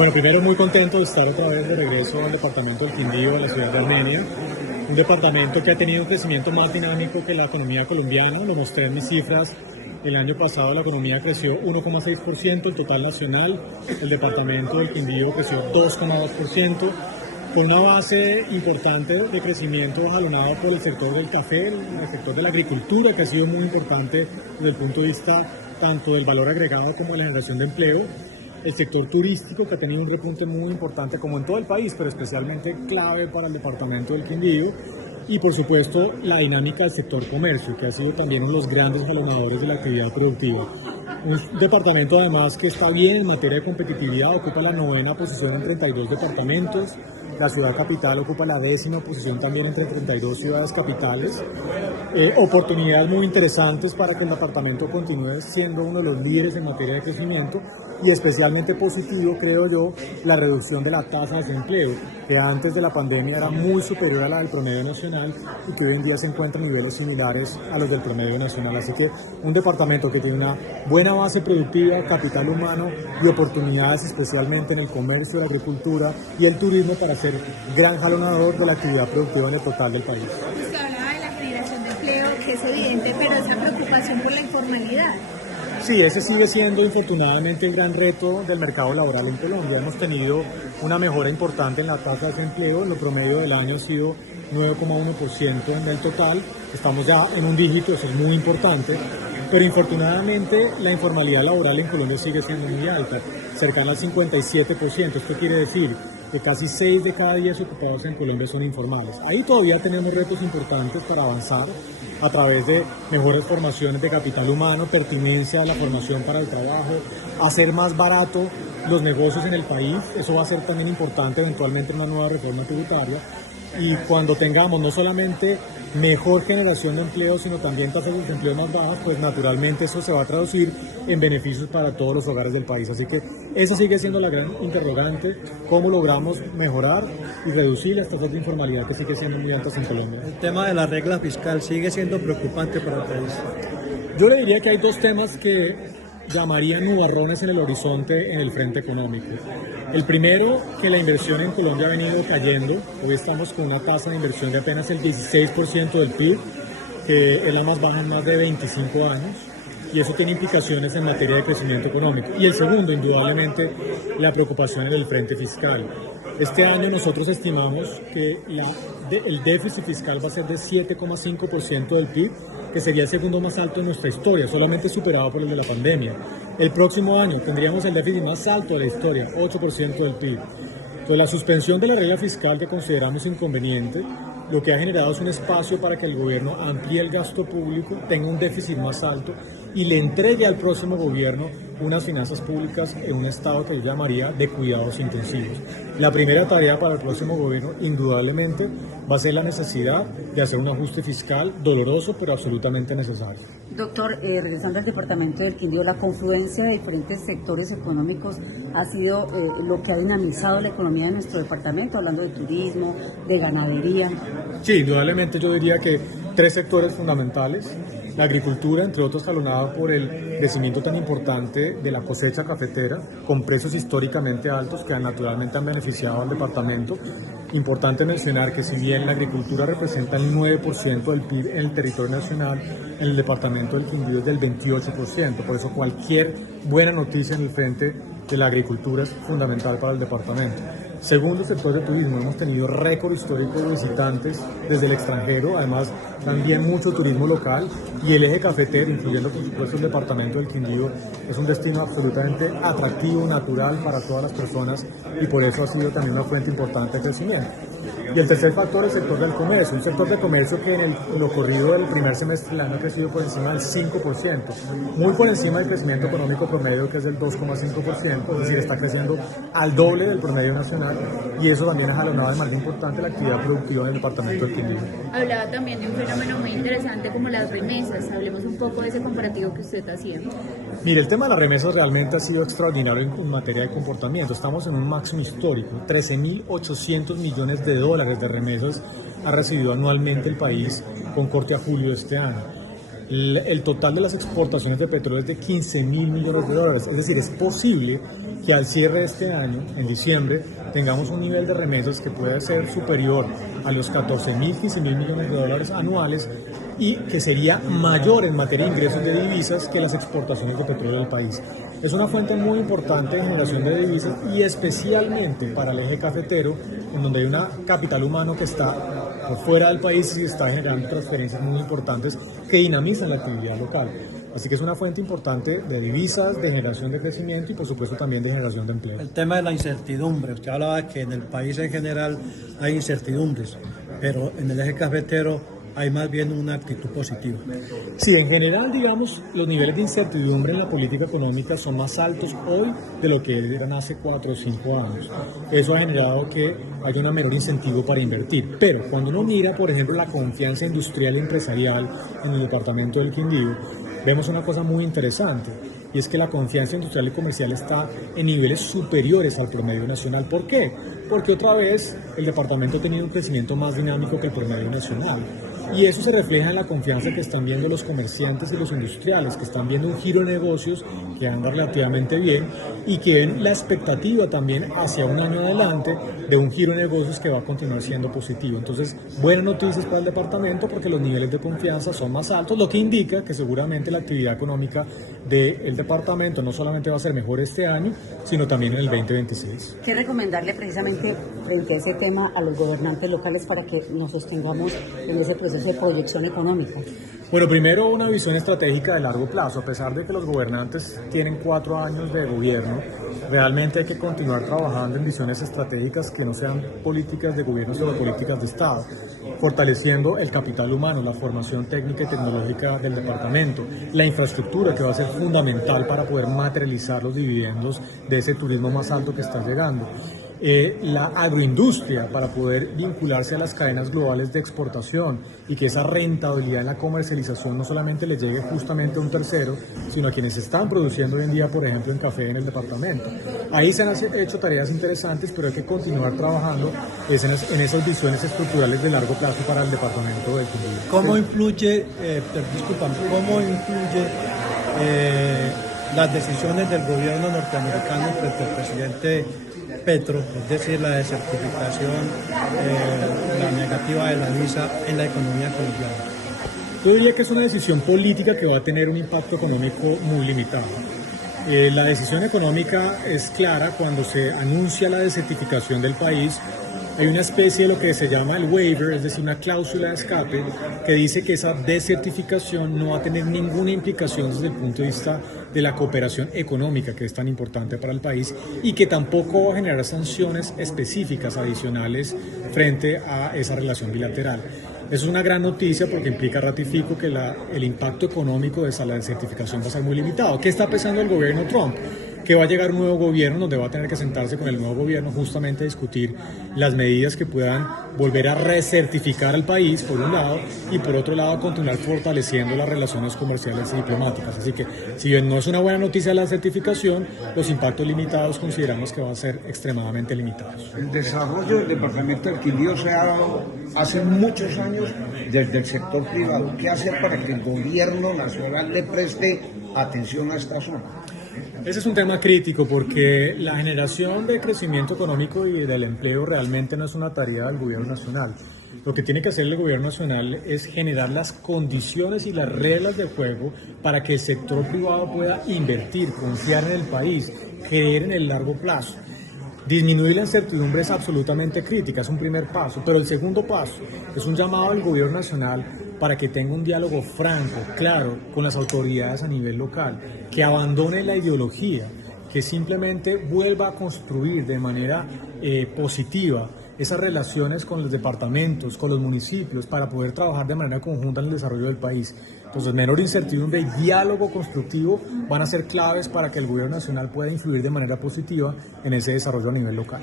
Bueno, primero muy contento de estar otra vez de regreso al departamento del Quindío, en la ciudad de Armenia, un departamento que ha tenido un crecimiento más dinámico que la economía colombiana. Lo mostré en mis cifras. El año pasado la economía creció 1,6%, el total nacional. El departamento del Quindío creció 2,2%, con una base importante de crecimiento jalonado por el sector del café, el sector de la agricultura, que ha sido muy importante desde el punto de vista tanto del valor agregado como de la generación de empleo. El sector turístico, que ha tenido un repunte muy importante como en todo el país, pero especialmente clave para el departamento del Quindío. Y por supuesto la dinámica del sector comercio, que ha sido también uno de los grandes jalonadores de la actividad productiva. Un departamento además que está bien en materia de competitividad, ocupa la 9ª posición en 32 departamentos. La ciudad capital ocupa la 10ª posición también entre 32 ciudades capitales. Oportunidades muy interesantes para que el departamento continúe siendo uno de los líderes en materia de crecimiento, y especialmente positivo, creo yo, la reducción de la tasa de desempleo, que antes de la pandemia era muy superior a la del promedio nacional y que hoy en día se encuentra en niveles similares a los del promedio nacional. Así que un departamento que tiene una buena base productiva, capital humano y oportunidades especialmente en el comercio, la agricultura y el turismo para ser gran jalonador de la actividad productiva en el total del país. Usted hablaba de la generación de empleo, que es evidente, pero esa preocupación por la informalidad. Sí, ese sigue siendo infortunadamente el gran reto del mercado laboral en Colombia. Hemos tenido una mejora importante en la tasa de desempleo. En lo promedio del año ha sido 9,1% en el total. Estamos ya en un dígito, eso es muy importante. Pero infortunadamente la informalidad laboral en Colombia sigue siendo muy alta, cercana al 57%. Esto quiere decir que casi 6 de cada 10 ocupados en Colombia son informales. Ahí todavía tenemos retos importantes para avanzar a través de mejores formaciones de capital humano, pertinencia de la formación para el trabajo, hacer más barato los negocios en el país. Eso va a ser también importante eventualmente en una nueva reforma tributaria. Y cuando tengamos no solamente mejor generación de empleo, sino también tasas de desempleo más bajas, pues naturalmente eso se va a traducir en beneficios para todos los hogares del país. Así que esa sigue siendo la gran interrogante, cómo logramos mejorar y reducir las tasas de informalidad que sigue siendo muy altas en Colombia. El tema de la regla fiscal sigue siendo preocupante para el país. Yo le diría que hay dos temas que llamarían nubarrones en el horizonte en el frente económico. El primero, que la inversión en Colombia ha venido cayendo. Hoy estamos con una tasa de inversión de apenas el 16% del PIB, que es la más baja en más de 25 años, y eso tiene implicaciones en materia de crecimiento económico. Y el segundo, indudablemente, la preocupación en el frente fiscal. Este año nosotros estimamos que el déficit fiscal va a ser de 7,5% del PIB, que sería el segundo más alto en nuestra historia, solamente superado por el de la pandemia. El próximo año tendríamos el déficit más alto de la historia, 8% del PIB. Entonces, la suspensión de la regla fiscal, que consideramos inconveniente, lo que ha generado es un espacio para que el gobierno amplíe el gasto público, tenga un déficit más alto y le entregue al próximo gobierno unas finanzas públicas en un estado que yo llamaría de cuidados intensivos. La primera tarea para el próximo gobierno, indudablemente, va a ser la necesidad de hacer un ajuste fiscal doloroso, pero absolutamente necesario. Doctor, regresando al departamento del Quindío, la confluencia de diferentes sectores económicos ha sido lo que ha dinamizado la economía de nuestro departamento, hablando de turismo, de ganadería. Sí, indudablemente yo diría que 3 sectores fundamentales. La agricultura, entre otros, jalonada por el crecimiento tan importante de la cosecha cafetera, con precios históricamente altos que naturalmente han beneficiado al departamento. Importante mencionar que si bien la agricultura representa el 9% del PIB en el territorio nacional, en el departamento del Quindío es del 28%. Por eso cualquier buena noticia en el frente de la agricultura es fundamental para el departamento. Segundo, sector de turismo. Hemos tenido récord histórico de visitantes desde el extranjero, además también mucho turismo local, y el eje cafetero, incluyendo por supuesto el departamento del Quindío, es un destino absolutamente atractivo, natural para todas las personas, y por eso ha sido también una fuente importante de crecimiento. Y el tercer factor es el sector del comercio, un sector de comercio que en lo corrido del primer semestre del año ha crecido por encima del 5%, muy por encima del crecimiento económico promedio, que es del 2,5%, es decir, está creciendo al doble del promedio nacional, y eso también ha jalonado de manera importante la actividad productiva del departamento del Quindío. Hablaba también de un fenómeno muy interesante como las remesas. Hablemos un poco de ese comparativo que usted hacía. Mire, el tema de las remesas realmente ha sido extraordinario en materia de comportamiento. Estamos en un máximo histórico, 13.800 millones de dólares de remesas ha recibido anualmente el país con corte a julio de este año. El total de las exportaciones de petróleo es de 15.000 millones de dólares, es decir, es posible que al cierre de este año, en diciembre, tengamos un nivel de remesas que pueda ser superior a los 14.000, 15.000 millones de dólares anuales y que sería mayor en materia de ingresos de divisas que las exportaciones de petróleo del país. Es una fuente muy importante de generación de divisas y especialmente para el eje cafetero, en donde hay un capital humano que está por fuera del país y está generando transferencias muy importantes que dinamizan la actividad local. Así que es una fuente importante de divisas, de generación de crecimiento y por supuesto también de generación de empleo. El tema de la incertidumbre, usted hablaba que en el país en general hay incertidumbres, pero en el eje cafetero hay más bien una actitud positiva. Sí, en general, digamos, los niveles de incertidumbre en la política económica son más altos hoy de lo que eran hace 4 o 5 años. Eso ha generado que haya un menor incentivo para invertir. Pero cuando uno mira, por ejemplo, la confianza industrial y empresarial en el departamento del Quindío, vemos una cosa muy interesante, y es que la confianza industrial y comercial está en niveles superiores al promedio nacional. ¿Por qué? Porque otra vez el departamento ha tenido un crecimiento más dinámico que el promedio nacional. Y eso se refleja en la confianza que están viendo los comerciantes y los industriales, que están viendo un giro de negocios que anda relativamente bien y que ven la expectativa también hacia un año adelante de un giro de negocios que va a continuar siendo positivo. Entonces, buenas noticias para el departamento porque los niveles de confianza son más altos, lo que indica que seguramente la actividad económica del departamento no solamente va a ser mejor este año, sino también en el 2026. ¿Qué recomendarle precisamente frente a ese tema a los gobernantes locales para que nos sostengamos en ese proceso de proyección económica? Bueno, primero una visión estratégica de largo plazo. A pesar de que los gobernantes tienen 4 años de gobierno, realmente hay que continuar trabajando en visiones estratégicas que no sean políticas de gobierno, sino políticas de Estado, fortaleciendo el capital humano, la formación técnica y tecnológica del departamento, la infraestructura que va a ser fundamental para poder materializar los dividendos de ese turismo más alto que está llegando. La agroindustria para poder vincularse a las cadenas globales de exportación y que esa rentabilidad en la comercialización no solamente le llegue justamente a un tercero, sino a quienes están produciendo hoy en día, por ejemplo, en café en el departamento. Ahí se han hecho tareas interesantes, pero hay que continuar trabajando en esas visiones estructurales de largo plazo para el departamento del Quindío. ¿Cómo influye, las decisiones del gobierno norteamericano frente al presidente Petro, es decir, la desertificación, la negativa de la visa en la economía colombiana? Yo diría que es una decisión política que va a tener un impacto económico muy limitado. La decisión económica es clara cuando se anuncia la desertificación del país. Hay una especie de lo que se llama el waiver, es decir, una cláusula de escape que dice que esa desertificación no va a tener ninguna implicación desde el punto de vista de la cooperación económica, que es tan importante para el país, y que tampoco va a generar sanciones específicas adicionales frente a esa relación bilateral. Eso es una gran noticia porque implica, ratifico, que el impacto económico de esa desertificación va a ser muy limitado. ¿Qué está pensando el gobierno Trump? Que va a llegar un nuevo gobierno donde va a tener que sentarse con el nuevo gobierno justamente a discutir las medidas que puedan volver a recertificar al país, por un lado, y por otro lado continuar fortaleciendo las relaciones comerciales y diplomáticas. Así que, si bien no es una buena noticia la certificación, los impactos limitados consideramos que van a ser extremadamente limitados. El desarrollo del departamento del Quindío se ha dado hace muchos años desde el sector privado. ¿Qué hacer para que el gobierno nacional le preste atención a esta zona? Ese es un tema crítico porque la generación de crecimiento económico y del empleo realmente no es una tarea del gobierno nacional. Lo que tiene que hacer el gobierno nacional es generar las condiciones y las reglas del juego para que el sector privado pueda invertir, confiar en el país, creer en el largo plazo. Disminuir la incertidumbre es absolutamente crítica, es un primer paso, pero el segundo paso es un llamado al gobierno nacional para que tenga un diálogo franco, claro, con las autoridades a nivel local, que abandone la ideología, que simplemente vuelva a construir de manera positiva esas relaciones con los departamentos, con los municipios, para poder trabajar de manera conjunta en el desarrollo del país. Entonces, menor incertidumbre y diálogo constructivo van a ser claves para que el gobierno nacional pueda influir de manera positiva en ese desarrollo a nivel local.